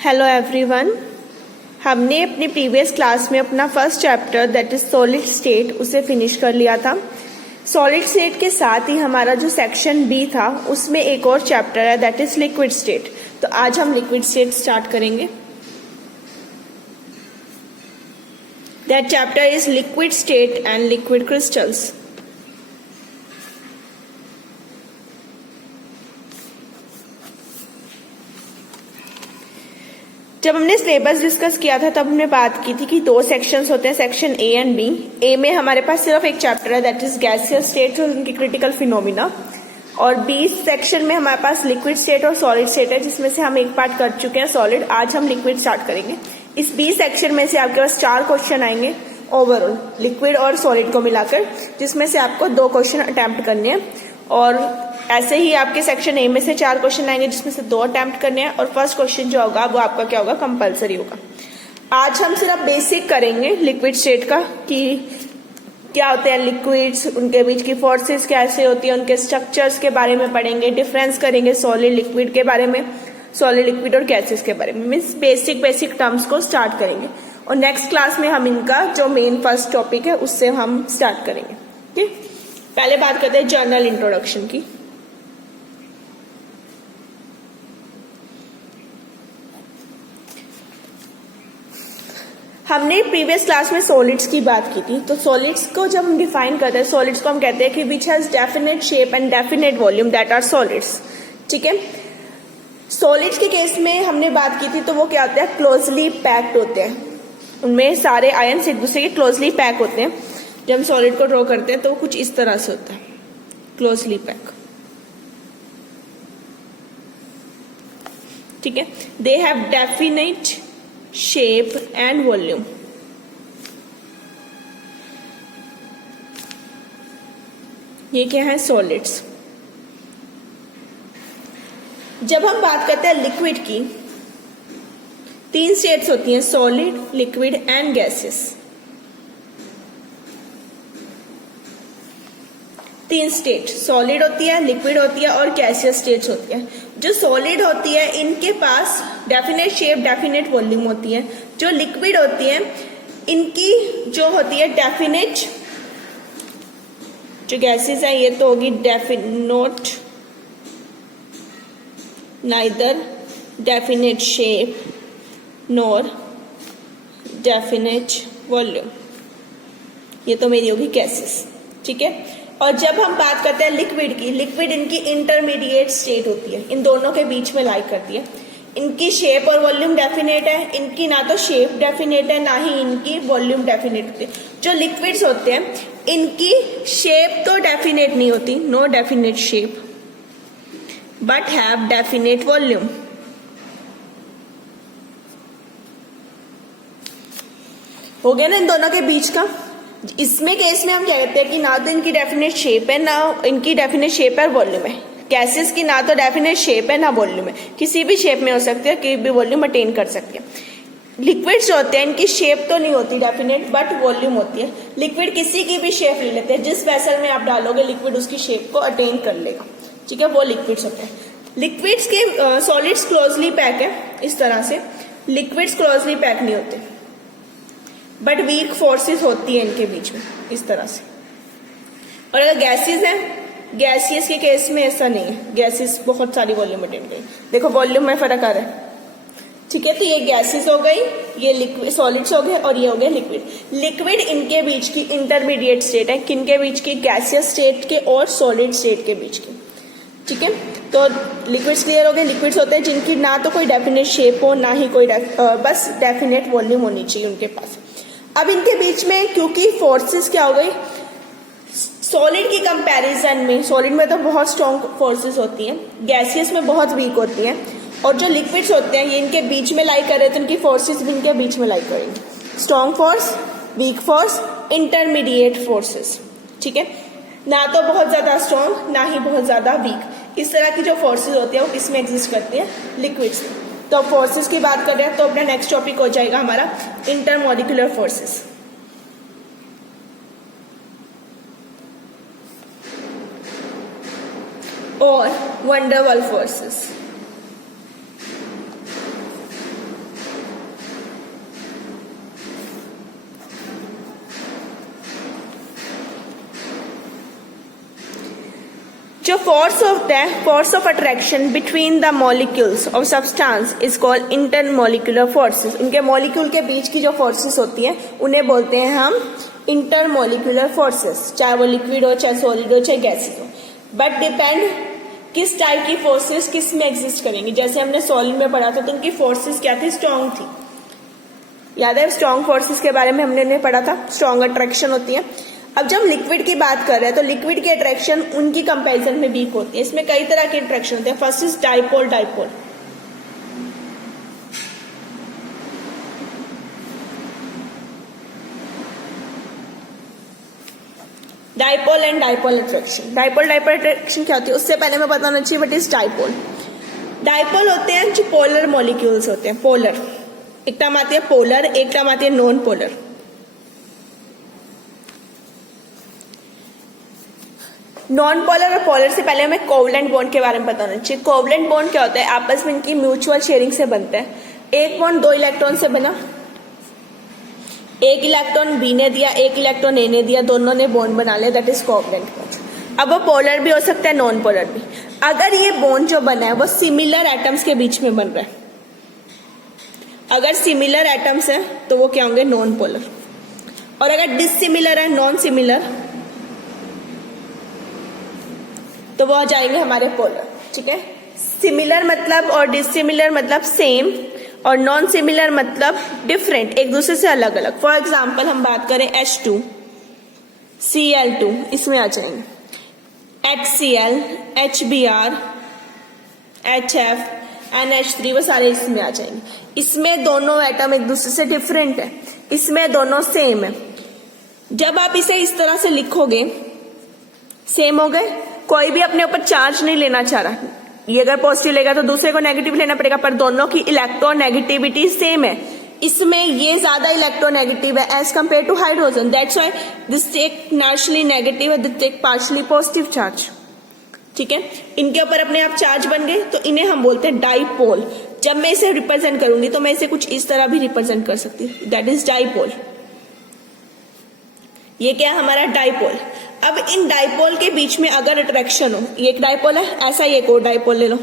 Hello everyone. हमने अपनी previous class में अपना first chapter that is solid state उसे फिनिश कर लिया था। सॉलिड स्टेट के साथ ही हमारा जो सेक्शन बी था उसमें एक और चैप्टर है दैट इज लिक्विड स्टेट। तो आज हम लिक्विड स्टेट स्टार्ट करेंगे। That chapter is liquid state and liquid crystals. जब हमने सिलेबस डिस्कस किया था तब हमने बात की थी कि दो सेक्शंस होते हैं, सेक्शन ए एंड बी। ए में हमारे पास सिर्फ एक चैप्टर है दैट इज गैसियस स्टेट्स और उनकी क्रिटिकल फिनोमिना, और बी सेक्शन में हमारे पास लिक्विड स्टेट और सॉलिड स्टेट है जिसमें से हम एक पार्ट कर चुके हैं सॉलिड। आज हम लिक्विड स्टार्ट करेंगे। इस बी सेक्शन में से आपके पास 4 क्वेश्चन आएंगे ओवरऑल लिक्विड और सॉलिड को मिलाकर, जिसमें से आपको 2 क्वेश्चन अटेम्प्ट करने हैं, और ऐसे ही आपके सेक्शन ए में से 4 क्वेश्चन आएंगे जिसमें से 2 अटेम्प्ट करने हैं, और फर्स्ट क्वेश्चन जो होगा वो आपका क्या होगा, कंपलसरी होगा। आज हम सिर्फ बेसिक करेंगे लिक्विड स्टेट का कि क्या होते हैं लिक्विड्स, उनके बीच की फोर्सेस कैसे होती है, उनके स्ट्रक्चर्स के बारे में पढ़ेंगे, डिफरेंस करेंगे सॉलिड लिक्विड के बारे में, सॉलिड लिक्विड और गैसेस के बारे में, मीन्स बेसिक टर्म्स को स्टार्ट करेंगे। और नेक्स्ट क्लास में हम इनका जो मेन फर्स्ट टॉपिक है उससे हम स्टार्ट करेंगे। ठीक, पहले बात करते हैं जर्नल इंट्रोडक्शन की। हमने प्रीवियस क्लास में सॉलिड्स की बात की थी। तो सॉलिड्स को जब हम डिफाइन करते हैं, सॉलिड्स को हम कहते हैं कि which has definite shape and definite volume that are solids. ठीक है, सॉलिड्स के केस में हमने बात की थी तो वो क्या होते हैं, क्लोजली पैक्ड होते हैं। उनमें सारे आयन्स एक दूसरे के क्लोजली पैक होते हैं। जब हम सॉलिड को ड्रॉ करते हैं तो वो कुछ इस तरह से होता है, क्लोजली पैक। ठीक है, they have definite shape and volume. ये क्या है, सॉलिड्स। जब हम बात करते हैं लिक्विड की, 3 स्टेट्स होती हैं, solid, liquid and gases. 3 state, solid होती है, लिक्विड होती है और गैसियस स्टेट्स होती है। जो सॉलिड होती है इनके पास डेफिनेट शेप डेफिनेट वॉल्यूम होती है। जो लिक्विड होती है इनकी जो होती है डेफिनेट, जो गैसेस है ये तो होगी not neither definite shape nor definite volume. ये तो मेरी होगी गैसेस। ठीक है, और जब हम बात करते हैं लिक्विड की, लिक्विड इनकी इंटरमीडिएट स्टेट होती है, इन दोनों के बीच में लाई करती है। इनकी शेप और वॉल्यूम डेफिनेट है, इनकी ना तो शेप डेफिनेट है ना ही इनकी वॉल्यूम डेफिनेट होती है। जो लिक्विड्स होते हैं इनकी शेप तो डेफिनेट नहीं होती, no definite shape, but have definite volume. हो गया ना इन दोनों के बीच का। इसमें केस में हम क्या कहते हैं कि ना तो इनकी डेफिनेट शेप है ना इनकी डेफिनेट शेप है वॉल्यूम है। गैसेस की ना तो डेफिनेट शेप है ना वॉल्यूम है, किसी भी शेप में हो सकती है, कोई भी वॉल्यूम अटेन कर सकती है। लिक्विड्स जो होते हैं इनकी शेप तो नहीं होती डेफिनेट, बट वॉल्यूम होती है। लिक्विड किसी की भी शेप ले लेते हैं, जिस वेसल में आप डालोगे लिक्विड उसकी शेप को अटेन कर लेगा। ठीक है, वो लिक्विड्स होते हैं। लिक्विड्स के सॉलिड्स क्लोजली पैक है इस तरह से, लिक्विड्स क्लोजली पैक नहीं होते, बट वीक फोर्सेस होती है इनके बीच में इस तरह से। और अगर गैसेस है, गैसियस के केस में ऐसा नहीं है, गैसेस बहुत सारी वॉल्यूम अटेन करें। देखो वॉल्यूम में फर्क आ रहा है। ठीक है, तो ये गैसेस हो गई, ये लिक्विड सॉलिड्स हो गए, और ये हो गए लिक्विड। लिक्विड इनके बीच की इंटरमीडिएट स्टेट है, किनके बीच की, गैसियस स्टेट के और सॉलिड स्टेट के बीच की। ठीक है, तो लिक्विड्स क्लियर हो गए। लिक्विड्स होते हैं जिनकी ना तो कोई डेफिनेट शेप हो ना ही कोई बस डेफिनेट वॉल्यूम होनी चाहिए उनके पास। अब इनके बीच में क्योंकि फोर्सेस क्या हो गई, सॉलिड की कंपैरिजन में, सॉलिड में तो बहुत स्ट्रॉन्ग फोर्सेस होती हैं, गैसियस में बहुत वीक होती हैं, और जो लिक्विड्स होते हैं ये इनके बीच में लाई कर रहे हैं तो इनकी फोर्सेस भी इनके बीच में लाई करेंगे। Strong force, weak force, intermediate forces. ठीक है, ना तो बहुत ज्यादा स्ट्रॉन्ग ना ही बहुत ज्यादा वीक, इस तरह की जो फोर्सेस होती है वो किसमें एग्जिस्ट करती है, लिक्विड्स में। तो फोर्सेस की बात कर रहे हैं तो अपना नेक्स्ट टॉपिक हो जाएगा हमारा इंटरमोलिकुलर फोर्सेस। और वंडर वाल फोर्सेस। जो फोर्स होता है, force of attraction between the molecules of substance is called intermolecular forces. इनके मॉलिक्यूल के बीच की जो फोर्सेस होती हैं उन्हें बोलते हैं हम इंटरमॉलिक्यूलर फोर्सेस, चाहे वो लिक्विड हो, चाहे सॉलिड हो, चाहे गैसेज हो। बट डिपेंड किस टाइप की फोर्सेस किस में एग्जिस्ट करेंगी। जैसे हमने सॉलिड में पढ़ा था तो उनकी फोर्सेस क्या थी, स्ट्रॉन्ग थी। याद है स्ट्रॉन्ग फोर्सेस के बारे में हमने पढ़ा था, स्ट्रॉन्ग अट्रैक्शन होती है। अब जब लिक्विड की बात कर रहे हैं तो लिक्विड की अट्रैक्शन उनकी कंपैरिजन में वीक होती है। इसमें कई तरह के अट्रैक्शन होते हैं। First is dipole. Dipole dipole and dipole attraction. Dipole attraction क्या होती है उससे पहले मैं बताना चाहिए व्हाट इज डाइपोल। डाइपोल होते हैं जो पोलर मॉलिक्यूल्स होते हैं। पोलर, एक टर्म आती है पोलर, एक टर्म आती है नॉन पोलर। नॉन पोलर और पोलर से पहले हमें कोवलेंट बॉन्ड के बारे में बताना चाहिए। कोवलेंट बॉन्ड क्या होता है, आपस में इनकी म्यूचुअल शेयरिंग से बनता है। एक बॉन्ड 2 इलेक्ट्रॉन से बना, एक इलेक्ट्रॉन बी ने दिया, एक इलेक्ट्रॉन ए ने दिया, दोनों ने बॉन्ड बना लिया, दैट इज कोवलेंट बॉन्ड। अब वो पोलर भी हो सकता है, नॉन पोलर भी। अगर ये बॉन्ड जो बना है वो सिमिलर एटम्स के बीच में बन रहा है, अगर सिमिलर एटम्स है तो वो क्या होंगे, नॉन पोलर। और अगर डिसिमिलर है, नॉन सिमिलर, तो वो आ जाएंगे हमारे पोलर। ठीक है, सिमिलर मतलब और डिसिमिलर मतलब सेम, और नॉन सिमिलर मतलब डिफरेंट, एक दूसरे से अलग अलग। फॉर एग्जाम्पल हम बात करें H2, Cl2, इसमें आ जाएंगे HCl, HBr, HF, NH3, वो सारे इसमें आ जाएंगे। इसमें दोनों एटम एक दूसरे से डिफरेंट है, इसमें दोनों सेम है। जब आप इसे इस तरह से लिखोगे, सेम हो गए, कोई भी अपने ऊपर चार्ज नहीं लेना चाह रहा। ये अगर पॉजिटिव लेगा तो दूसरे को नेगेटिव लेना पड़ेगा, पर दोनों की इलेक्ट्रोनेगेटिविटी सेम है। इसमें ये ज्यादा इलेक्ट्रोनेगेटिव है as compare to hydrogen, that's why this take partially negative, this take partially positive charge. ठीक है, इनके ऊपर अपने आप चार्ज बन गए तो इन्हें हम बोलते हैं डाइपोल। जब मैं इसे रिप्रेजेंट करूंगी तो मैं इसे कुछ इस तरह भी रिप्रेजेंट कर सकती हूँ, दैट इज डाइपोल। ये क्या हमारा डाइपोल। अब इन डाइपोल के बीच में अगर अट्रैक्शन हो, ये एक डाइपोल है, ऐसा ही एक और डाइपोल ले लो,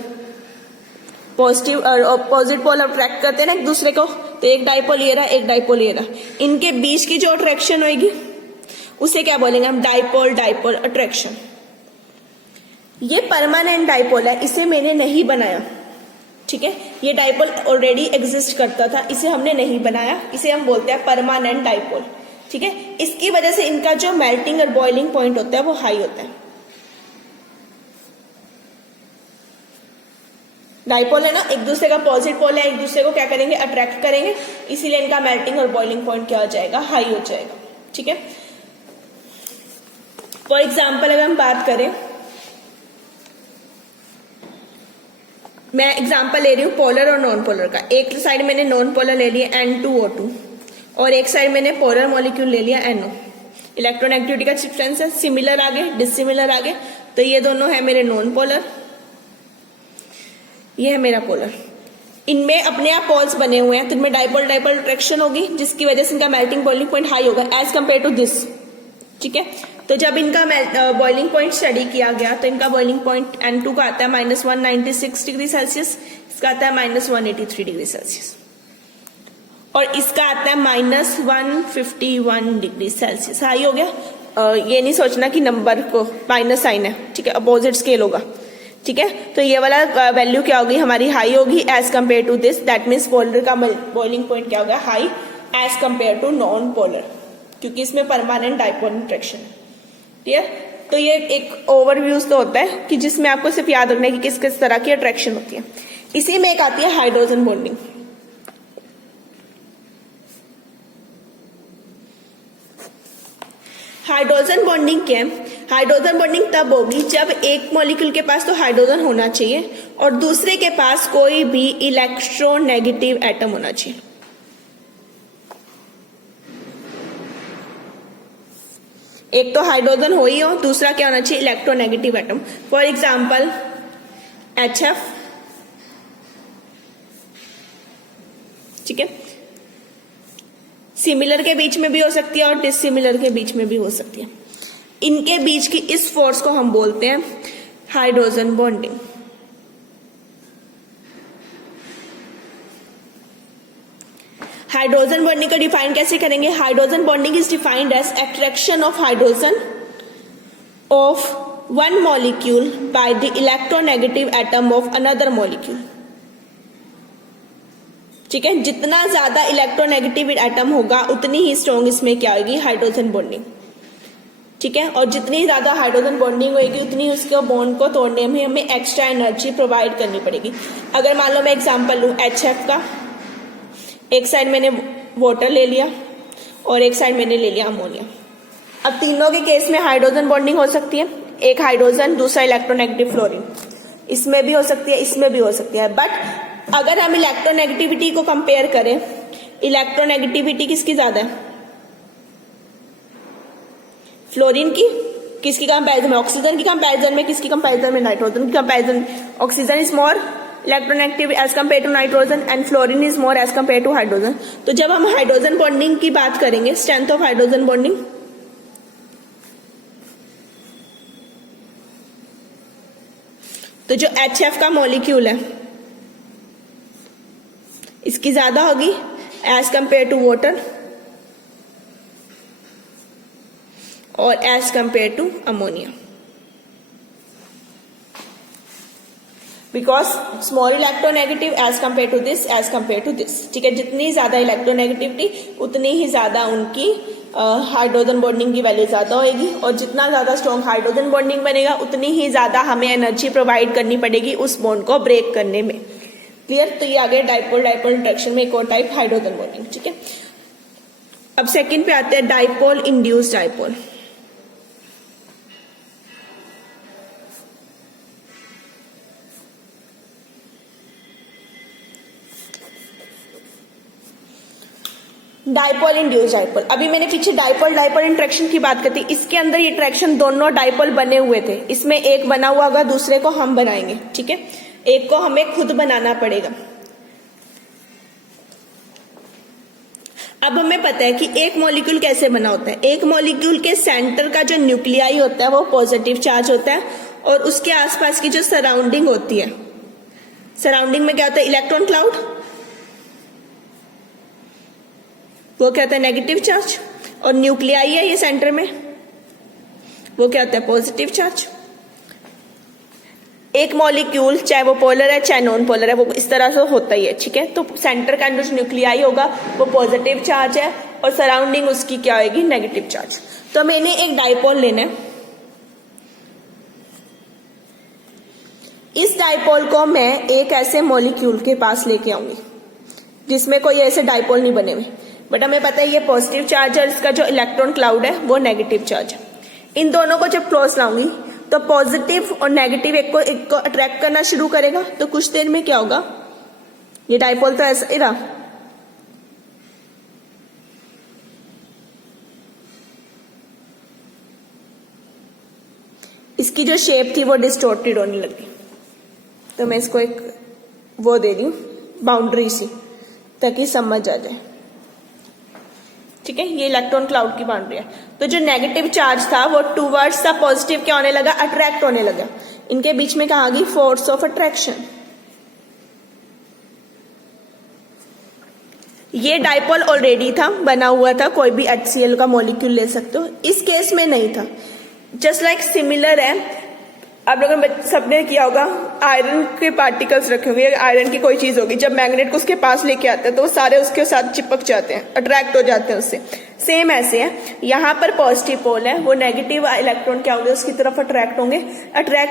पॉजिटिव और अपोजिट पोल अट्रैक्ट करते हैं ना एक दूसरे को, तो एक डाइपोल ये रहा, एक डाइपोल ये रहा, इनके बीच की जो अट्रैक्शन होगी उसे क्या बोलेंगे हम, डाइपोल डाइपोल अट्रैक्शन। ये परमानेंट डाइपोल है, इसे मैंने नहीं बनाया। ठीक है, ये डाइपोल ऑलरेडी एग्जिस्ट करता था, इसे हमने नहीं बनाया, इसे हम बोलते हैं परमानेंट डाइपोल। ठीक है, इसकी वजह से इनका जो मेल्टिंग और बॉइलिंग पॉइंट होता है वो हाई होता है। डाइपोल है ना, एक दूसरे का पॉजिटिव पोल है, एक दूसरे को क्या करेंगे, अट्रैक्ट करेंगे, इसीलिए इनका मेल्टिंग और बॉइलिंग पॉइंट क्या हो जाएगा, हाई हो जाएगा। ठीक है, फॉर एग्जाम्पल अगर हम बात करें, मैं एग्जाम्पल ले रही हूँ पोलर और नॉन पोलर का। एक साइड मैंने नॉन पोलर ले लिया N2O2 और एक साइड मैंने पोलर मॉलिक्यूल ले लिया NO। इलेक्ट्रोनेगेटिविटी का डिफरेंस है, सिमिलर आगे, डिसिमिलर आगे, तो ये दोनों है मेरे नॉन पोलर, ये है मेरा पोलर। इनमें अपने आप पोल्स बने हुए हैं, तो इनमें डाइपोल डाइपोल अट्रैक्शन होगी, जिसकी वजह से इनका मेल्टिंग बॉइलिंग पॉइंट हाई होगा एज कंपेयर टू दिस। ठीक है, तो जब इनका बॉइलिंग पॉइंट स्टडी किया गया तो इनका बॉइलिंग पॉइंट N2 का आता है -196 डिग्री सेल्सियस, इसका आता है -183 डिग्री सेल्सियस, और इसका आता है -151 डिग्री सेल्सियस। हाई हो गया। ये नहीं सोचना कि नंबर को माइनस साइन है, ठीक है, अपोजिट स्केल होगा। ठीक है, तो ये वाला वैल्यू क्या होगी हमारी, हाई होगी as compare to this, that means polar का बॉइलिंग पॉइंट क्या होगा, high as compare to non polar, क्योंकि इसमें परमानेंट डाइपोल अट्रैक्शन है। क्लियर, तो ये एक ओवरव्यूज तो होता है कि जिसमें आपको सिर्फ याद रखना है कि किस किस तरह की अट्रैक्शन होती है। इसी में एक आती है हाइड्रोजन बॉन्डिंग। हाइड्रोजन बॉन्डिंग क्या है, हाइड्रोजन बॉन्डिंग तब होगी जब एक मॉलिक्यूल के पास तो हाइड्रोजन होना चाहिए और दूसरे के पास कोई भी इलेक्ट्रोनेगेटिव एटम होना चाहिए। एक तो हाइड्रोजन हो ही हो, दूसरा क्या होना चाहिए, electronegative atom. For example HF। ठीक है, सिमिलर के बीच में भी हो सकती है और डिसिमिलर के बीच में भी हो सकती है। इनके बीच की इस फोर्स को हम बोलते हैं हाइड्रोजन बॉन्डिंग। हाइड्रोजन बॉन्डिंग को डिफाइन कैसे करेंगे? Hydrogen bonding is defined as attraction of hydrogen of one molecule by the electronegative atom of another molecule. ठीक है, जितना ज्यादा इलेक्ट्रोनेगेटिव एटम होगा उतनी ही स्ट्रॉन्ग इसमें क्या होगी? Hydrogen bonding. ठीक है, और जितनी ज्यादा हाइड्रोजन बॉन्डिंग होगी उतनी उसके बॉन्ड को तोड़ने में हमें एक्स्ट्रा एनर्जी प्रोवाइड करनी पड़ेगी। अगर मान लो मैं एग्जांपल लूं HF का, एक साइड मैंने वाटर ले लिया और एक साइड मैंने ले लिया अमोनिया। अब तीनों के केस में हाइड्रोजन बॉन्डिंग हो सकती है, एक हाइड्रोजन दूसरा इलेक्ट्रोनेगेटिव फ्लोरीन, इसमें भी हो सकती है इसमें भी हो सकती है। बट अगर हम इलेक्ट्रोनेगेटिविटी को कंपेयर करें, इलेक्ट्रोनेगेटिविटी किसकी ज्यादा है? फ्लोरीन की। किसकी कंपैरिजन में? ऑक्सीजन की कंपैरिजन में। किसकी कंपैरिजन में? नाइट्रोजन की comparison. Oxygen is more electronegative as compare to nitrogen and fluorine is more as compare to hydrogen. तो जब हम हाइड्रोजन बॉन्डिंग की बात करेंगे, स्ट्रेंथ ऑफ हाइड्रोजन बॉन्डिंग, तो जो HF का मॉलिक्यूल है इसकी ज्यादा होगी एज कंपेयर टू वाटर और as compare to ammonia, because small electronegative as compare to this as compare to this. ठीक है, जितनी ज्यादा इलेक्ट्रोनेगेटिविटी उतनी ही ज्यादा उनकी हाइड्रोजन बॉन्डिंग की वैल्यू ज्यादा होगी, और जितना ज्यादा स्ट्रॉन्ग हाइड्रोजन बॉन्डिंग बनेगा उतनी ही ज्यादा हमें एनर्जी प्रोवाइड करनी पड़ेगी उस बॉन्ड को ब्रेक करने में। क्लियर? तो ये आगे डाइपोल डाइपोल इंटरेक्शन में एक और टाइप हाइड्रोजन बॉन्डिंग। ठीक है, अब सेकंड पे आते हैं dipole induced dipole. Dipole induced dipole, अभी मैंने पीछे डाइपोल डाइपोल इंटरेक्शन की बात करती, इसके अंदर ये इंटरेक्शन दोनों डाइपोल बने हुए थे, इसमें एक बना हुआ होगा दूसरे को हम बनाएंगे। ठीक है, एक को हमें खुद बनाना पड़ेगा। अब हमें पता है कि एक मॉलिक्यूल कैसे बना होता है। एक मॉलिक्यूल के सेंटर का जो न्यूक्लियाई होता है वो पॉजिटिव चार्ज होता है, और उसके आसपास की जो सराउंडिंग होती है, सराउंडिंग में क्या होता है? इलेक्ट्रॉन क्लाउड, वो क्या होता है? Negative charge. और न्यूक्लियाई है ये सेंटर में, वो क्या होता है? Positive charge. एक मॉलिक्यूल चाहे वो पोलर है चाहे नॉन पोलर है, वो इस तरह से होता ही है। ठीक है, तो सेंटर का जो न्यूक्लियाई होगा वो पॉजिटिव चार्ज है और सराउंडिंग उसकी क्या होगी? Negative charge. तो मैंने एक डाइपोल लेना है, इस डाइपोल को मैं एक ऐसे मॉलिक्यूल के पास लेके आऊंगी जिसमें कोई ऐसे डाइपोल नहीं बने हुए, बट हमें पता है ये पॉजिटिव चार्ज है, इसका जो इलेक्ट्रॉन क्लाउड है वो नेगेटिव चार्ज है। इन दोनों को जब क्लोज लाऊंगी तो पॉजिटिव और नेगेटिव एक को अट्रैक्ट करना शुरू करेगा, तो कुछ देर में क्या होगा? ये डाइपोल तो ऐसा ही रहा, इसकी जो शेप थी वो डिस्टोर्टेड होने लगी। तो मैं इसको एक वो दे रही हूं बाउंड्री सी, ताकि समझ आ जाए। ठीक है, ये इलेक्ट्रॉन क्लाउड की बाउंड्री है। तो जो नेगेटिव चार्ज था वो टूवर्ड्स द पॉजिटिव क्या होने लगा? अट्रैक्ट होने लगा। इनके बीच में कहा गई फोर्स ऑफ अट्रैक्शन। ये डाइपोल ऑलरेडी था, बना हुआ था, कोई भी HCl का मॉलिक्यूल ले सकते हो, इस केस में नहीं था। जस्ट लाइक सिमिलर है, आप लोगों ने सबने किया होगा, आयरन के पार्टिकल्स रखे होंगे, आयरन की कोई चीज होगी, जब मैग्नेट को उसके पास लेके आता है तो वो सारे उसके साथ चिपक जाते हैं, अट्रैक्ट हो जाते हैं उससे। सेम ऐसे है, यहाँ पर पॉजिटिव पोल है, वो नेगेटिव इलेक्ट्रॉन क्या होंगे? उसकी तरफ अट्रैक्ट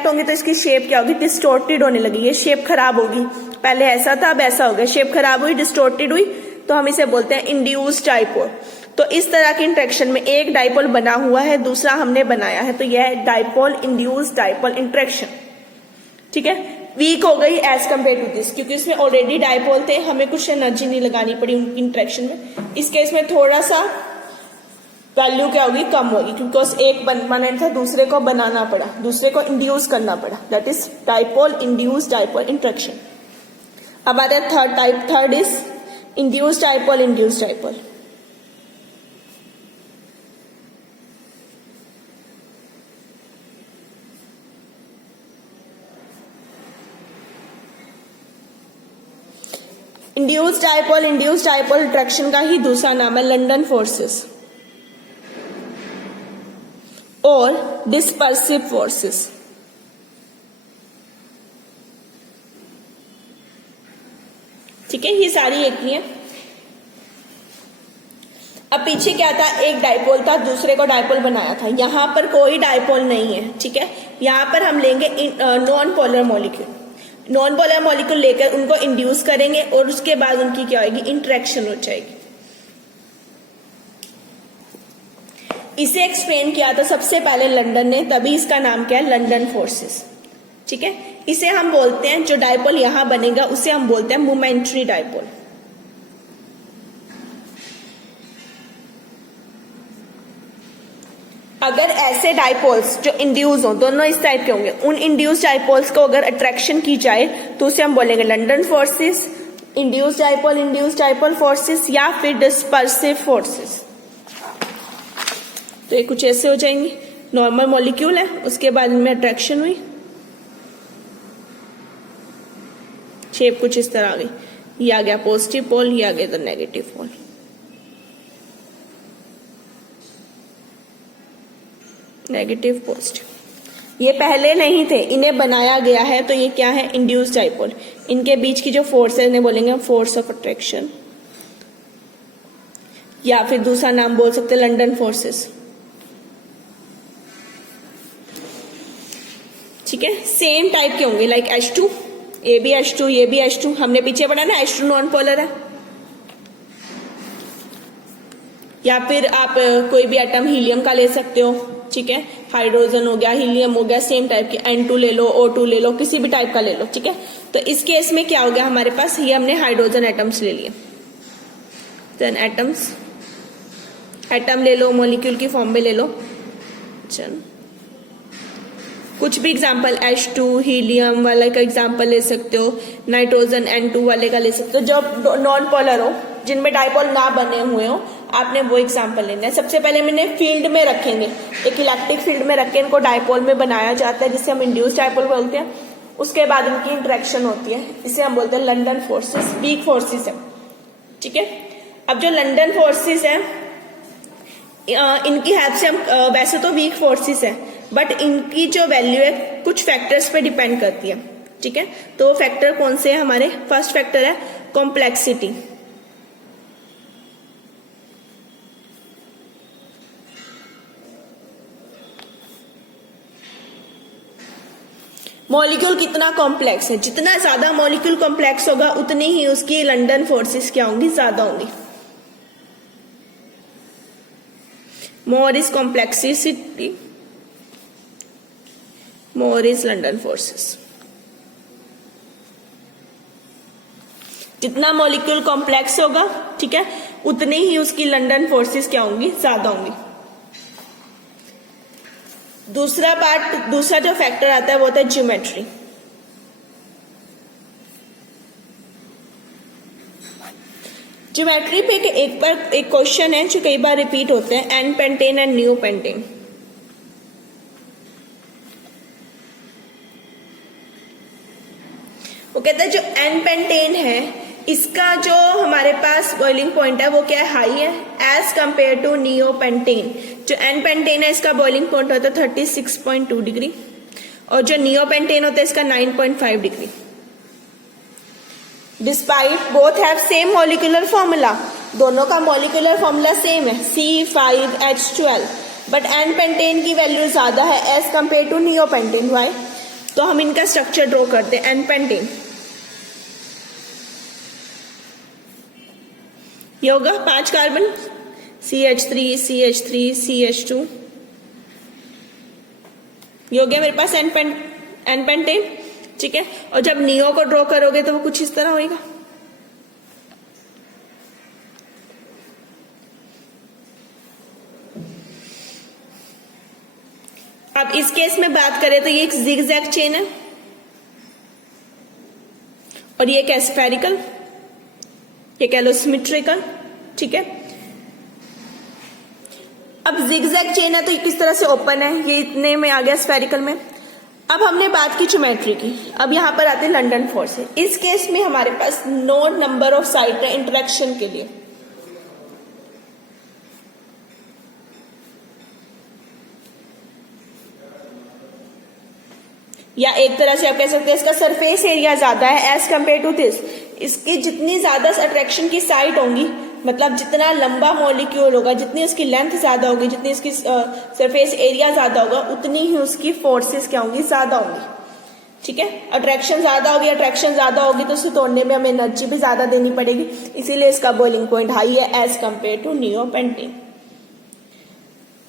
होंगे तो इसकी शेप क्या होगी? डिस्टोर्टेड होने लगी, ये शेप खराब होगी। पहले ऐसा था, अब ऐसा हो गया, शेप खराब हुई, डिस्टोर्टेड हुई, तो हम इसे बोलते हैं इंड्यूस्ड डाइपोल। तो इस तरह के इंटरेक्शन में एक डाइपोल बना हुआ है, दूसरा हमने बनाया है, तो यह है डाइपोल इंड्यूस्ड डाइपोल इंटरेक्शन। ठीक है, वीक हो गई एज कंपेयर टू दिस, क्योंकि इसमें ऑलरेडी डाइपोल थे, हमें कुछ एनर्जी नहीं लगानी पड़ी उनकी इंटरेक्शन में। इस केस में थोड़ा सा वैल्यू क्या होगी? कम होगी, क्योंकि एक बनाना था, दूसरे को बनाना पड़ा, दूसरे को इंड्यूस करना पड़ा। That is dipole induced dipole interaction. अब आता है third type, third is induced dipole induced dipole. Induced dipole attraction का ही दूसरा नाम है लंडन फोर्सेस और डिस्पर्सिव फोर्सेस। ठीक है, ये सारी एक ही है। अब पीछे क्या था, एक डायपोल था, दूसरे को डायपोल बनाया था। यहां पर कोई डायपोल नहीं है। ठीक है, यहां पर हम लेंगे नॉन पोलर मॉलिक्यूल लेकर उनको इंड्यूस करेंगे और उसके बाद उनकी क्या होगी, इंटरेक्शन हो जाएगी। इसे एक्सप्लेन किया था सबसे पहले लंदन ने, तभी इसका नाम क्या है, लंदन फोर्सेस। ठीक है, इसे हम बोलते हैं, जो डायपोल यहां बनेगा उसे हम बोलते हैं मोमेंट्री डायपोल। अगर ऐसे डायपोल्स जो इंड्यूस हो, दोनों इस टाइप के होंगे, उन इंड्यूस डायपोल्स को अगर अट्रैक्शन की जाए तो उसे हम बोलेंगे London forces, induce dipole forces या फिर डिस्पर्सिव फोर्सेस। तो ये कुछ ऐसे हो जाएंगे, नॉर्मल मॉलिक्यूल है, उसके बाद इनमें अट्रैक्शन हुई, शेप कुछ इस तरह आ गई, ये आ गया पॉजिटिव पोल, ये आ गया तो नेगेटिव पोल। नेगेटिव पॉजिटिव ये पहले नहीं थे, इन्हें बनाया गया है। तो ये क्या है, इंड्यूस्ड डायपोल। इनके बीच की जो फोर्स है इन्हें बोलेंगे फोर्स ऑफ अट्रैक्शन, या फिर दूसरा नाम बोल सकते हैं लंदन फोर्सेस। ठीक है, सेम टाइप के होंगे, लाइक H2, ये भी H2, ये भी H2। हमने पीछे पढ़ा ना H2 नॉन पोलर है। या फिर आप कोई भी एटम हीलियम का ले सकते हो। ठीक है, हाइड्रोजन हो गया, हीलियम हो गया, सेम टाइप के, N2 ले लो, O2 ले लो, किसी भी टाइप का ले लो। ठीक है, तो इस केस में क्या हो गया हमारे पास, ये हमने हाइड्रोजन एटम्स ले लिए। देन एटम ले लो, मॉलिक्यूल की फॉर्म में ले लो। चल कुछ भी एग्जांपल, H2 हीलियम वाले का एग्जांपल ले सकते हो, नाइट्रोजन N2 वाले का ले सकते हो, जो नॉन पोलर हो, जिनमें डायपोल ना बने हुए हो, आपने वो एग्जांपल लेना है। सबसे पहले मैंने फील्ड में रखेंगे, एक इलेक्ट्रिक फील्ड में रख के इनको डायपोल में बनाया जाता है, जिसे हम इंड्यूस डायपोल बोलते हैं। उसके बाद इनकी इंटरेक्शन होती है, इसे हम बोलते हैं लंदन फोर्सेस, वीक फोर्सेस है। ठीक है, अब जो लंदन फोर्सेस है, इनकी हेल्प से हम, वैसे तो वीक फोर्सेस है, बट इनकी जो वैल्यू है कुछ फैक्टर्स पे डिपेंड करती है। ठीक है, तो वो फैक्टर कौन से है हमारे, फर्स्ट फैक्टर है कॉम्प्लेक्सिटी। मॉलिक्यूल कितना कॉम्प्लेक्स है, जितना ज्यादा मॉलिक्यूल कॉम्प्लेक्स होगा उतनी ही उसकी लंदन फोर्सेस क्या होंगी, ज्यादा होंगी। More is complexity, more is London forces. जितना मॉलिक्यूल कॉम्प्लेक्स होगा, ठीक है, उतनी ही उसकी लंदन फोर्सेस क्या होंगी, ज्यादा होंगी। दूसरा जो फैक्टर आता है वो होता है ज्योमेट्री। ज्योमेट्री पे एक क्वेश्चन है जो कई बार रिपीट होते हैं, n pentane and neo pentane. वो कहता है जो एन पेंटेन है, इसका जो हमारे पास बॉइलिंग पॉइंट है वो क्या है, हाई है as compare to neo pentane. जो एन पेंटेन है इसका बॉइलिंग पॉइंट होता है 36.2 डिग्री, और जो नियो पेंटेन होता है इसका 9.5 degree. Despite both have same molecular formula, दोनों का मॉलिक्यूलर फॉर्मूला सेम है C5H12, बट एन पेंटेन की वैल्यू ज्यादा है as compare to neo pentane. Why? तो हम इनका स्ट्रक्चर ड्रॉ करते हैं। एन पेंटेन ये होगा 5 कार्बन, CH3 CH3 CH2, ये हो गया मेरे पास एन पेंटेन। ठीक है, और जब नियो को ड्रॉ करोगे तो वो कुछ इस तरह होगा। अब इस केस में बात करें तो ये एक जिगजैग चेन है और ये एक स्फेरिकल, ये कह लो सिमेट्रिकल। ठीक है, अब जिगजैग चेन है तो ये किस तरह से ओपन है, ये इतने में आ गया स्फेरिकल में। अब हमने बात की ज्योमेट्री की, अब यहाँ पर आते हैं लंडन फोर्सेस। इस केस में हमारे पास नो नंबर ऑफ साइट है इंटरेक्शन के लिए, या एक तरह से आप कह सकते हैं इसका सरफेस एरिया ज्यादा है एज कंपेयर टू दिस। इसकी जितनी ज्यादा अट्रैक्शन की साइट होंगी, मतलब जितना लंबा मॉलिक्यूल होगा, जितनी उसकी लेंथ ज्यादा होगी, जितनी उसकी सरफेस एरिया ज्यादा होगा, उतनी ही उसकी फोर्सेस क्या होंगी, ज्यादा होंगी। ठीक है, अट्रैक्शन ज्यादा होगी तो उसे तोड़ने में हमें एनर्जी भी ज्यादा देनी पड़ेगी, इसीलिए इसका बॉइलिंग पॉइंट हाई है as compare to neopentane.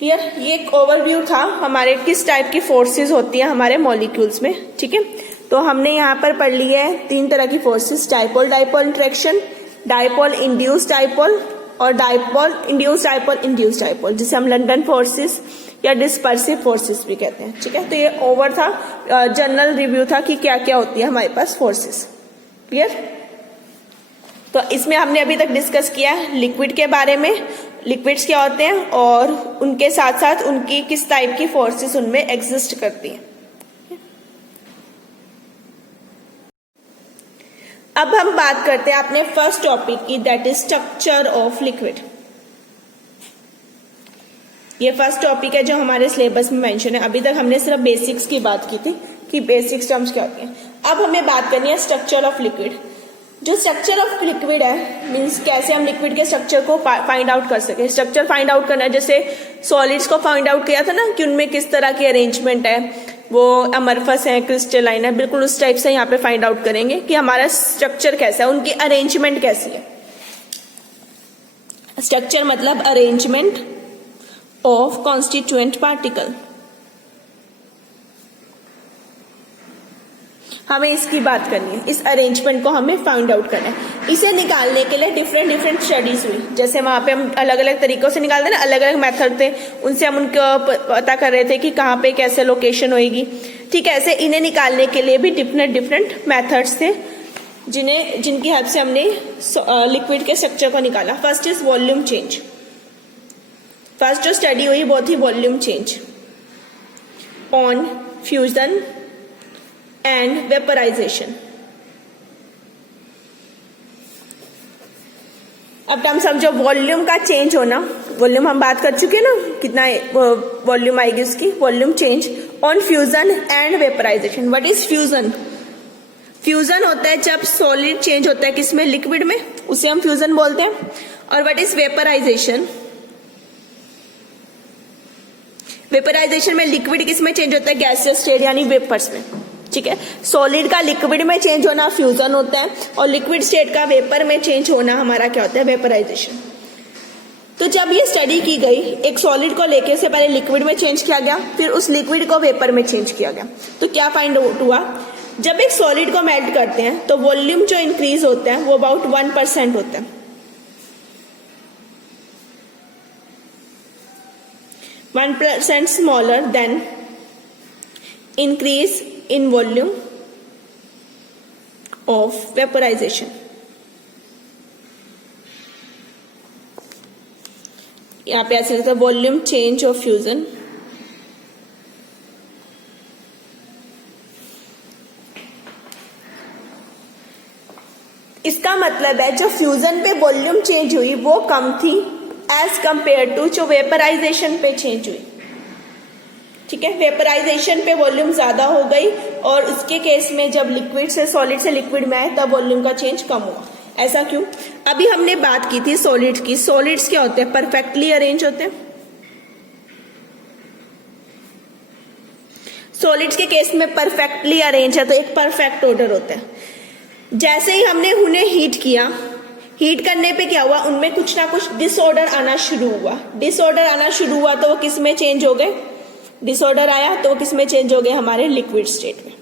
Clear, ये एक ओवरव्यू था हमारे किस टाइप की फोर्सेस होती है हमारे मॉलिक्यूल्स में। ठीक है, तो हमने यहाँ पर पढ़ लिया है 3 तरह की forces, dipole dipole interaction, dipole induce dipole और डाइपोल इंड्यूस डाइपोल, जिसे हम लंडन फोर्सेस या डिस्पर्सिव फोर्सेस भी कहते हैं। ठीक है, तो ये ओवर था, जनरल रिव्यू था कि क्या क्या होती है हमारे पास फोर्सेस। क्लियर, तो इसमें हमने अभी तक डिस्कस किया लिक्विड के बारे में, लिक्विड्स क्या होते हैं और उनके साथ साथ उनकी किस टाइप की फोर्सेस उनमें एग्जिस्ट करती हैं। अब हम बात करते हैं अपने फर्स्ट टॉपिक की, that is structure of liquid. ये फर्स्ट टॉपिक है जो हमारे सिलेबस में मेंशन है। अभी तक हमने सिर्फ बेसिक्स की बात की थी कि बेसिक्स टर्म्स क्या होती हैं। अब हमें बात करनी है स्ट्रक्चर ऑफ लिक्विड। जो स्ट्रक्चर ऑफ लिक्विड है, मीन्स कैसे हम लिक्विड के स्ट्रक्चर को फाइंड आउट कर सके। स्ट्रक्चर फाइंड आउट करना है, जैसे सॉलिड्स को फाइंड आउट किया था ना कि उनमें किस तरह की अरेंजमेंट है, वो अमरफस है, क्रिस्टलाइन है, बिल्कुल उस टाइप से यहाँ पे फाइंड आउट करेंगे कि हमारा स्ट्रक्चर कैसा है, उनकी अरेंजमेंट कैसी है। स्ट्रक्चर मतलब अरेंजमेंट ऑफ कॉन्स्टिट्यूएंट पार्टिकल, हमें इसकी बात करनी है, इस अरेंजमेंट को हमें फाइंड आउट करना है। इसे निकालने के लिए डिफरेंट स्टडीज हुई, जैसे वहां पे हम अलग अलग तरीकों से निकालते ना, अलग अलग मेथड थे, उनसे हम उनको पता कर रहे थे कि कहाँ पे कैसे लोकेशन होगी। ठीक है, ऐसे इन्हें निकालने के लिए भी डिफरेंट मेथड्स थे जिनकी हेल्प से हमने लिक्विड के स्ट्रक्चर को निकाला। First is volume change. First जो स्टडी हुई वो थी volume change on fusion and vaporisation. अब हम समझो वॉल्यूम का चेंज होना, वॉल्यूम हम बात कर चुके हैं ना, कितना वॉल्यूम आएगी उसकी, volume change on fusion and vaporisation. What is fusion? Fusion होता है जब सॉलिड चेंज होता है किसमें, लिक्विड में, उसे हम फ्यूजन बोलते हैं। और व्हाट इज वेपराइजेशन? वेपराइजेशन में लिक्विड किसमें चेंज होता है, गैसियस स्टेट यानी वेपर्स में। ठीक है, सॉलिड का लिक्विड में चेंज होना फ्यूजन होता है और लिक्विड स्टेट का वेपर में चेंज होना हमारा क्या होता है, वेपराइजेशन। तो जब ये स्टडी की गई, एक सॉलिड को लेके उसे पहले लिक्विड में चेंज किया गया, फिर उस लिक्विड को वेपर में चेंज किया गया, तो क्या फाइंड आउट हुआ, जब एक सॉलिड को मेल्ट करते हैं तो वॉल्यूम जो इंक्रीज होता है वो अबाउट 1% होता है। 1% smaller than increase in volume of vaporization। यहाँ पे ऐसे लिखा वॉल्यूम चेंज ऑफ फ्यूजन, इसका मतलब है जो फ्यूजन पे वॉल्यूम चेंज हुई वो कम थी एज कंपेयर टू जो वेपराइजेशन पे चेंज हुई। ठीक है, वेपराइजेशन पे वॉल्यूम ज्यादा हो गई और इसके केस में जब लिक्विड से सॉलिड से लिक्विड में आए तब वॉल्यूम का चेंज कम हुआ। ऐसा क्यों? अभी हमने बात की थी सॉलिड्स की। सॉलिड्स क्या होते हैं, परफेक्टली अरेंज होते हैं। सॉलिड्स के केस में परफेक्टली अरेंज है तो एक परफेक्ट ऑर्डर होता है। जैसे ही हमने उन्हें हीट किया, हीट करने पे क्या हुआ, उनमें कुछ ना कुछ डिसऑर्डर आना शुरू हुआ। डिसऑर्डर आना शुरू हुआ तो वो किस में चेंज हो गए, डिसऑर्डर आया तो किस में चेंज हो गए, हमारे लिक्विड स्टेट में।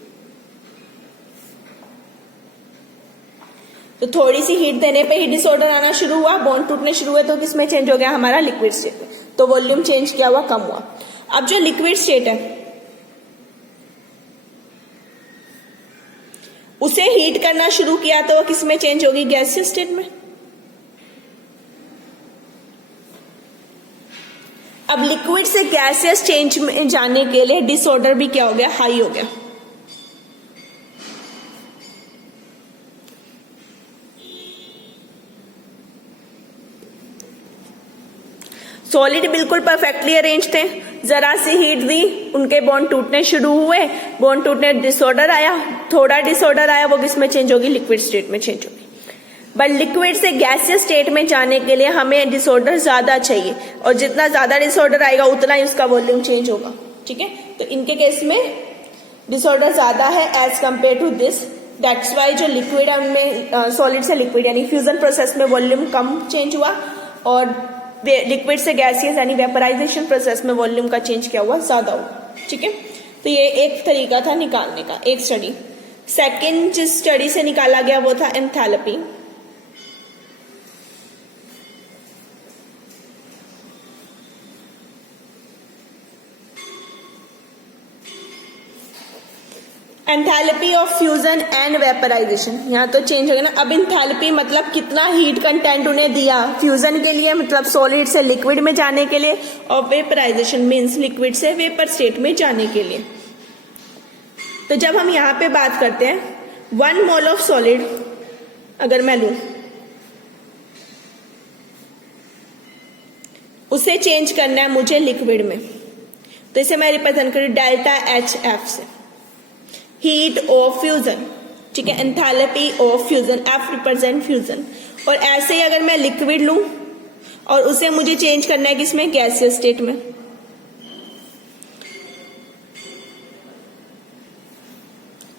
तो थोड़ी सी हीट देने पे ही डिसऑर्डर आना शुरू हुआ, बॉन्ड टूटने शुरू हुए तो किस में चेंज हो गया, हमारा लिक्विड स्टेट में। तो वॉल्यूम चेंज क्या हुआ, कम हुआ। अब जो लिक्विड स्टेट है उसे हीट करना शुरू किया तो वो किस में चेंज होगी, गैसियस स्टेट में। अब लिक्विड से गैसियस चेंज में जाने के लिए डिसऑर्डर भी क्या हो गया, हाई हो गया। सॉलिड बिल्कुल परफेक्टली अरेंज थे, जरा सी हीट दी उनके बॉन्ड टूटने शुरू हुए, बॉन्ड टूटने डिसऑर्डर आया, थोड़ा डिसऑर्डर आया, वो किस में चेंज होगी, लिक्विड स्टेट में चेंज होगी। बट लिक्विड से गैसियस स्टेट में जाने के लिए हमें डिसऑर्डर ज्यादा चाहिए, और जितना ज्यादा डिसऑर्डर आएगा उतना ही उसका वॉल्यूम चेंज होगा। ठीक है, तो इनके केस में डिसऑर्डर ज्यादा है as compare to this, that's why जो लिक्विड है उनमें सॉलिड से लिक्विड यानी फ्यूजन प्रोसेस में वॉल्यूम कम चेंज हुआ, और लिक्विड से गैसियस यानी वेपराइजेशन प्रोसेस में वॉल्यूम का चेंज क्या हुआ, ज्यादा हुआ। ठीक है, तो ये एक तरीका था निकालने का, एक स्टडी। सेकेंड जिस स्टडी से निकाला गया वो था enthalpy. Enthalpy of fusion and vaporization, यहाँ तो चेंज हो गया ना। अब एंथैल्पी मतलब कितना हीट कंटेंट उन्हें दिया फ्यूजन के लिए, मतलब सॉलिड से लिक्विड में जाने के लिए, और वेपराइजेशन मीन्स लिक्विड से वेपर स्टेट में जाने के लिए। तो जब हम यहाँ पे बात करते हैं 1 मोल ऑफ सॉलिड अगर मैं लूं, उसे चेंज करना है मुझे लिक्विड में, तो इसे मैं रिप्रेजेंट करूं डेल्टा HF से, हीट ऑफ फ्यूजन। ठीक है, enthalpy of fusion, F represent fusion. और ऐसे ही अगर मैं लिक्विड लूं और उसे मुझे चेंज करना है किसमें, गैसियस स्टेट में,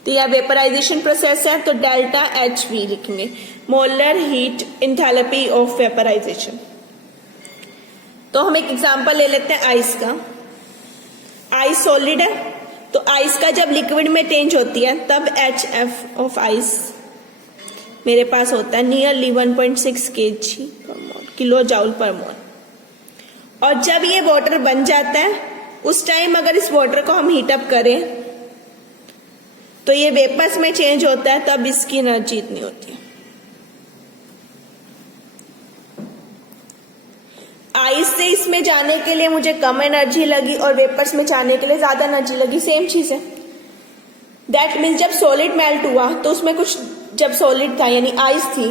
तो यह वेपराइजेशन प्रोसेस है, तो डेल्टा HV लिखेंगे, molar heat enthalpy of vaporization. तो हम एक एग्जांपल ले लेते हैं आइस का। आइस सॉलिड है, तो आइस का जब लिक्विड में चेंज होती है तब HF ऑफ आइस मेरे पास होता है नियरली 1.6 kg पर मोल, किलो जाउल पर मोल। और जब ये वाटर बन जाता है उस टाइम अगर इस वाटर को हम हीटअप करें तो ये वेपर्स में चेंज होता है, तब इसकी एनर्जी इतनी होती है। आइस से इसमें जाने के लिए मुझे कम एनर्जी लगी और वेपर्स में जाने के लिए ज्यादा एनर्जी लगी, सेम चीज है। दैट मीन्स जब सॉलिड मेल्ट हुआ तो उसमें कुछ, जब सॉलिड था यानी आइस थी,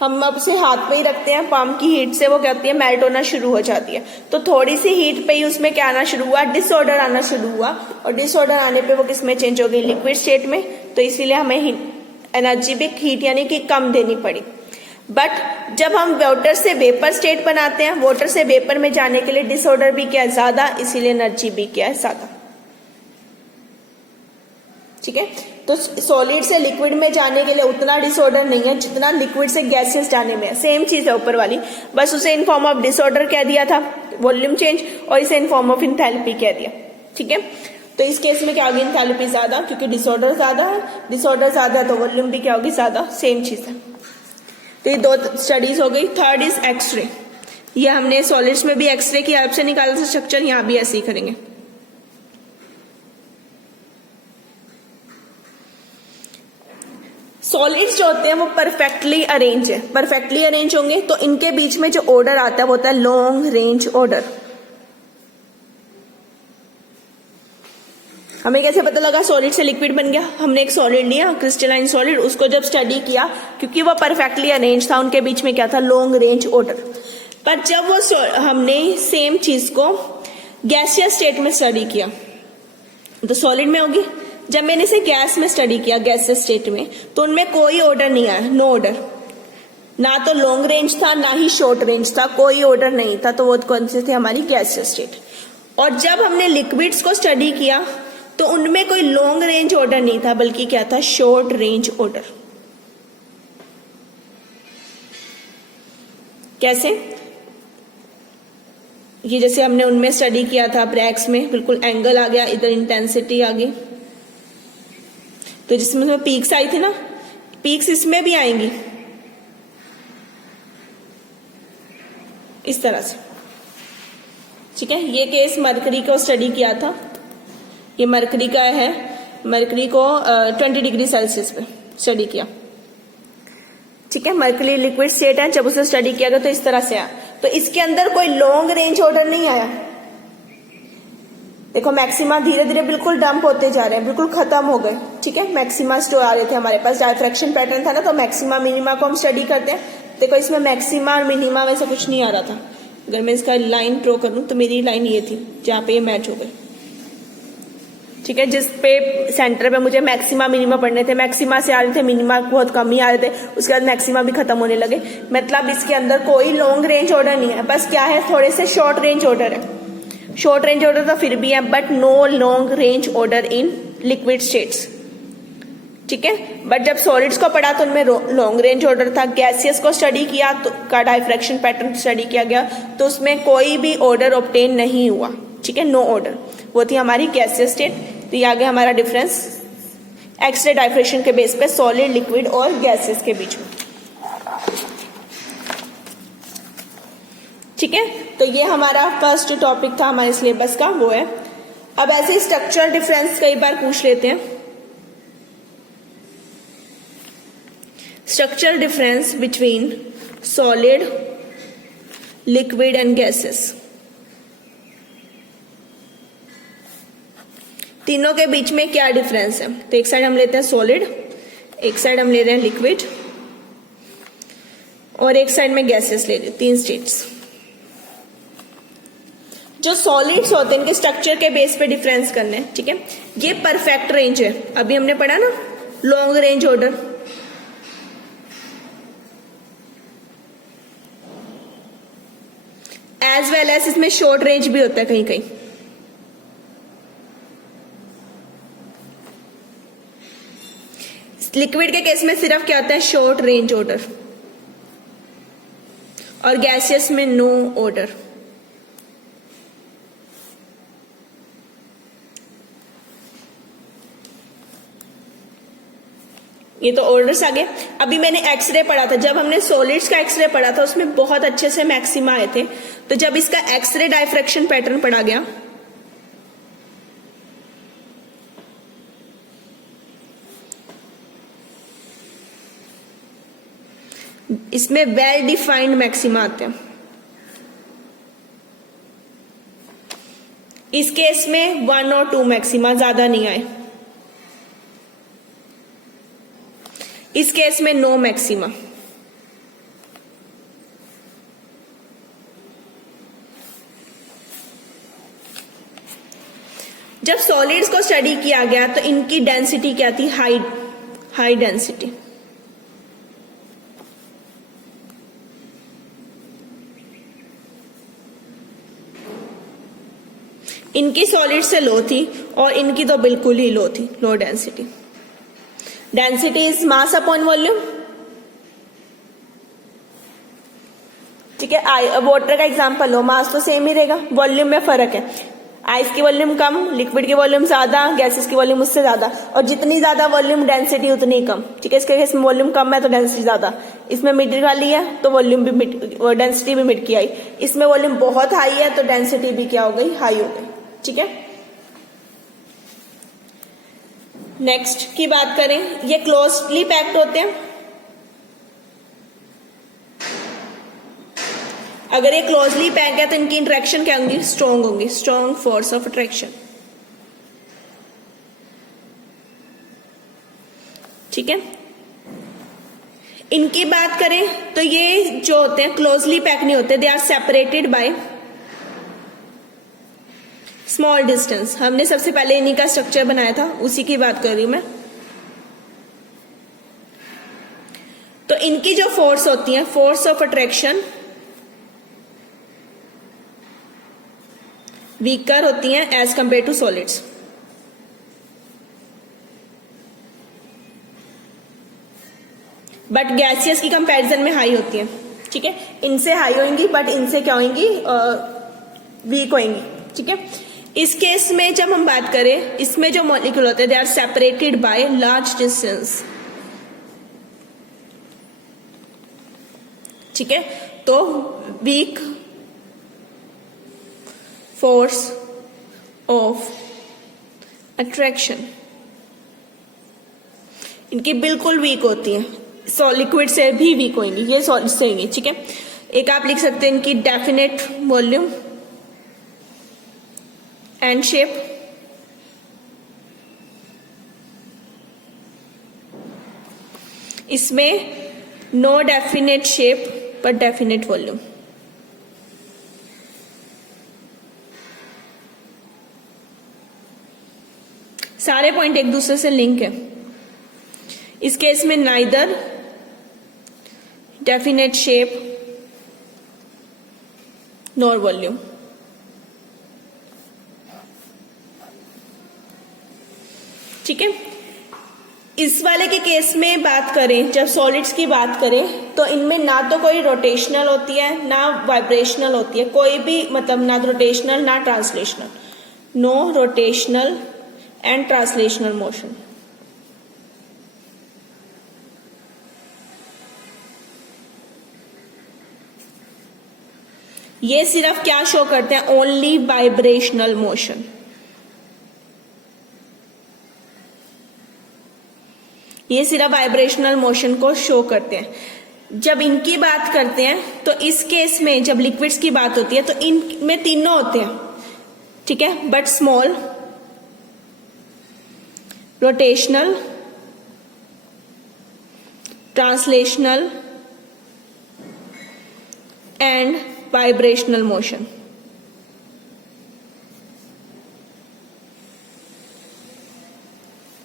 हम अब से हाथ पे ही रखते हैं, पाम की हीट से वो क्या होती है, मेल्ट होना शुरू हो जाती है। तो थोड़ी सी हीट पे ही उसमें क्या आना शुरू हुआ, डिसऑर्डर आना शुरू हुआ, और डिसऑर्डर आने पे वो किसमें चेंज हो गई, लिक्विड स्टेट में। तो इसीलिए हमें एनर्जी भी हीट यानी कि कम देनी पड़ी। बट जब हम वाटर से वेपर स्टेट बनाते हैं, वाटर से वेपर में जाने के लिए डिसऑर्डर भी क्या है, ज्यादा, इसीलिए एनर्जी भी क्या है, ज्यादा। ठीक है, तो सॉलिड से लिक्विड में जाने के लिए उतना डिसऑर्डर नहीं है जितना लिक्विड से गैसेस जाने में है। सेम चीज है ऊपर वाली, बस उसे इन फॉर्म ऑफ डिसऑर्डर कह दिया था, वॉल्यूम चेंज, और इसे इन फॉर्म ऑफ एंथैल्पी कह दिया। ठीक है, तो इस केस में क्या होगी, एंथैल्पी ज्यादा, क्योंकि डिसऑर्डर ज्यादा है, डिसऑर्डर ज्यादा है तो वॉल्यूम भी क्या होगी, ज्यादा, सेम चीज है। तो ये 2 स्टडीज हो गई। Third is x-ray. ये हमने सॉलिड्स में भी एक्सरे की हेल्प से निकाला था स्ट्रक्चर, यहां भी ऐसे ही करेंगे। सॉलिड्स जो होते हैं वो परफेक्टली अरेंज है, परफेक्टली अरेंज होंगे तो इनके बीच में जो ऑर्डर आता है वो होता है लॉन्ग रेंज ऑर्डर। हमें कैसे पता लगा सॉलिड से लिक्विड बन गया, हमने एक सॉलिड लिया, क्रिस्टलाइन सॉलिड, उसको जब स्टडी किया, क्योंकि वो परफेक्टली अरेंज था, उनके बीच में क्या था, लॉन्ग रेंज ऑर्डर। पर जब वो हमने सेम चीज को गैसियस स्टेट में स्टडी किया तो सॉलिड में होगी। जब मैंने इसे गैस में स्टडी किया, गैसियस स्टेट में, तो उनमें कोई ऑर्डर नहीं आया, नो ऑर्डर, ना तो लॉन्ग रेंज था ना ही शॉर्ट रेंज था, कोई ऑर्डर नहीं था। तो वो कौन से थे, हमारी गैसियस स्टेट। और जब हमने लिक्विड्स को स्टडी किया तो उनमें कोई लॉन्ग रेंज ऑर्डर नहीं था, बल्कि क्या था, शॉर्ट रेंज ऑर्डर। कैसे, ये जैसे हमने उनमें स्टडी किया था ब्रैक्स में, बिल्कुल एंगल आ गया, इधर इंटेंसिटी आ गई, तो जिसमें पीक्स आई थी ना, पीक्स इसमें भी आएंगी इस तरह से। ठीक है, ये केस मरकरी को स्टडी किया था, ये मरकरी का है, मरकरी को 20 डिग्री सेल्सियस पे स्टडी किया। ठीक है, मरकरी लिक्विड स्टेट है, जब उसे स्टडी किया गया तो इस तरह से आया। तो इसके अंदर कोई लॉन्ग रेंज ऑर्डर नहीं आया। देखो मैक्सिमा धीरे धीरे बिल्कुल डंप होते जा रहे हैं, बिल्कुल खत्म हो गए। ठीक है, मैक्सिमा जो आ रहे थे हमारे पास, डायफ्रैक्शन पैटर्न था ना, तो मैक्सिमा मिनिमा को हम स्टडी करते हैं। देखो इसमें मैक्सिमा और मिनिमा में से कुछ नहीं आ रहा था, अगर मैं इसका लाइन ड्रॉ करूं तो मेरी लाइन ये थी जहां पे ये मैच हो गई, ठीक है, जिस पे सेंटर पे मुझे मैक्सिमा मिनिमा पढ़ने थे, मैक्सिमा से आ रहे थे, मिनिमा बहुत कम ही आ रहे थे, उसके बाद मैक्सिमा भी खत्म होने लगे। मतलब इसके अंदर कोई लॉन्ग रेंज ऑर्डर नहीं है, बस क्या है, थोड़े से शॉर्ट रेंज ऑर्डर है। शॉर्ट रेंज ऑर्डर तो फिर भी है, but no long range order in liquid states, ठीक है। बट जब सॉलिड्स को पढ़ा तो उनमें लॉन्ग रेंज ऑर्डर था। गैसियस को स्टडी किया तो का डाइफ्रैक्शन पैटर्न स्टडी किया गया, तो उसमें कोई भी ऑर्डर ऑब्टेन नहीं हुआ, ठीक है, नो ऑर्डर। वो थी हमारी गैसियस स्टेट। तो ये आ गया हमारा डिफरेंस एक्सरे डाइफ्रेक्शन के बेस पे सॉलिड, लिक्विड और गैसेस के बीच में, ठीक है। तो ये हमारा फर्स्ट टॉपिक था हमारे सिलेबस का, वो है। अब ऐसे स्ट्रक्चरल डिफरेंस कई बार पूछ लेते हैं। Structural difference between solid, liquid and gases, तीनों के बीच में क्या डिफरेंस है। तो एक साइड हम लेते हैं सॉलिड, एक साइड हम ले रहे हैं लिक्विड और एक साइड में गैसेस ले रहे हैं, 3 स्टेट्स। जो सॉलिड्स होते हैं इनके स्ट्रक्चर के बेस पे डिफरेंस करने हैं, ठीक है। ये परफेक्ट रेंज है, अभी हमने पढ़ा ना long range order. As well as इसमें शॉर्ट रेंज भी होता है कहीं कहीं। लिक्विड के केस में सिर्फ क्या होता है, शॉर्ट रेंज ऑर्डर, और गैसियस में नो ऑर्डर। ये तो ऑर्डर्स आ गए। अभी मैंने एक्सरे पढ़ा था, जब हमने सॉलिड्स का एक्सरे पढ़ा था उसमें बहुत अच्छे से मैक्सिमा आए थे। तो जब इसका एक्सरे डाइफ्रैक्शन पैटर्न पढ़ा गया, इसमें वेल डिफाइंड मैक्सिमा आते हैं। इस केस में 1 और 2 मैक्सिमा, ज्यादा नहीं आए। इस केस में नो मैक्सिमा। जब सॉलिड्स को स्टडी किया गया तो इनकी डेंसिटी क्या थी, हाई डेंसिटी। इनकी सॉलिड से लो थी और इनकी तो बिल्कुल ही लो थी, low density. Density is mass upon volume, ठीक है। वाटर का एग्जांपल लो, मास तो सेम ही रहेगा, वॉल्यूम में फर्क है। आइस की वॉल्यूम कम, लिक्विड की वॉल्यूम ज्यादा, गैसेस की वॉल्यूम उससे ज्यादा, और जितनी ज्यादा वॉल्यूम डेंसिटी उतनी कम, ठीक है। इसके केस में वॉल्यूम कम है तो डेंसिटी ज्यादा। इसमें मिड खाली है तो वॉल्यूम भी डेंसिटी भी मिड की आई। इसमें वॉल्यूम बहुत हाई है तो डेंसिटी भी क्या हो गई, हाई हो गई, ठीक है। नेक्स्ट की बात करें, ये क्लोजली पैक्ड होते हैं। अगर ये क्लोजली पैक है तो इनकी इंटरेक्शन क्या होंगी, स्ट्रॉन्ग होंगी, स्ट्रॉन्ग फोर्स ऑफ अट्रैक्शन, ठीक है। इनकी बात करें तो ये जो होते हैं क्लोजली पैक नहीं होते, they are separated by small distance. हमने सबसे पहले इन्हीं का स्ट्रक्चर बनाया था, उसी की बात कर रही हूं मैं। तो इनकी जो फोर्स होती है, फोर्स ऑफ अट्रैक्शन वीकर होती हैं as compare to solids. But gaseous की कंपैरिजन में हाई होती है, ठीक है। इनसे हाई होंगी बट इनसे क्या होंगी, वीक होंगी, ठीक है। इस केस में जब हम बात करें, इसमें जो मॉलिक्यूल होते हैं they are separated by large distance, ठीक है। तो वीक फोर्स ऑफ अट्रैक्शन इनकी बिल्कुल वीक होती है, लिक्विड से भी वीक होंगी, ये सॉलिड से होंगी, ठीक है। एक आप लिख सकते हैं इनकी डेफिनेट वॉल्यूम एंड शेप, इसमें नो डेफिनेट शेप पर डेफिनेट वॉल्यूम, सारे पॉइंट एक दूसरे से लिंक है। इस केस में neither definite shape nor volume. ठीक है, इस वाले के केस में बात करें, जब सॉलिड्स की बात करें तो इनमें ना तो कोई रोटेशनल होती है ना वाइब्रेशनल होती है, कोई भी मतलब ना रोटेशनल ना translational, no rotational and translational motion. ये सिर्फ क्या शो करते हैं, ओनली वाइब्रेशनल मोशन। ये सिर्फ वाइब्रेशनल मोशन को शो करते हैं। जब इनकी बात करते हैं तो इस केस में जब लिक्विड्स की बात होती है तो इनमें तीनों होते हैं, ठीक है, but small, rotational, translational and vibrational motion.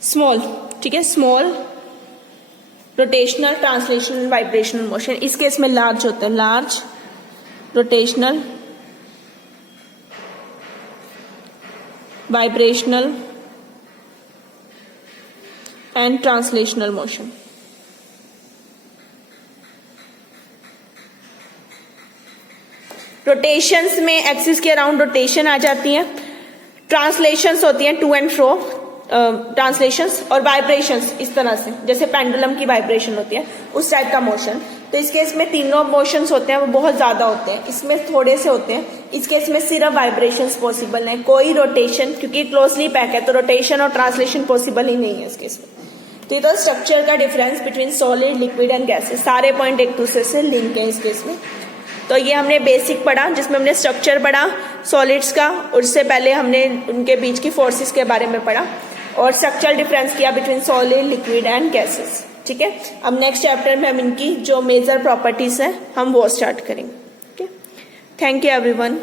Small, ठीक है, small, rotational, translational, vibrational motion. इस केस में लार्ज होते हैं, large, rotational, vibrational and translational motion. Rotations में एक्सिस के अराउंड रोटेशन आ जाती है, ट्रांसलेशंस होती हैं टू एंड फ्रो ट्रांसलेशंस, और वाइब्रेशंस इस तरह से जैसे पेंडुलम की वाइब्रेशन होती है उस टाइप का मोशन। तो इस केस में तीनों मोशंस होते हैं वो बहुत ज्यादा होते हैं, इसमें थोड़े से होते हैं। इस केस में सिर्फ वाइब्रेशंस पॉसिबल है, कोई रोटेशन, क्योंकि क्लोजली पैक है तो रोटेशन और ट्रांसलेशन पॉसिबल ही नहीं है इस केस में। तो ये तो स्ट्रक्चर का difference between solid, liquid and gases, सारे पॉइंट एक दूसरे से लिंक है इस केस में। तो ये हमने बेसिक पढ़ा जिसमें हमने स्ट्रक्चर पढ़ा सॉलिड्स का, और उससे पहले हमने उनके बीच की फोर्सेस के बारे में पढ़ा और स्ट्रक्चरल डिफरेंस किया between solid, liquid and gases. ठीक है, अब नेक्स्ट चैप्टर में हम इनकी जो मेजर प्रॉपर्टीज है हम वो स्टार्ट करेंगे। ठीक है, थैंक यू एवरीवन।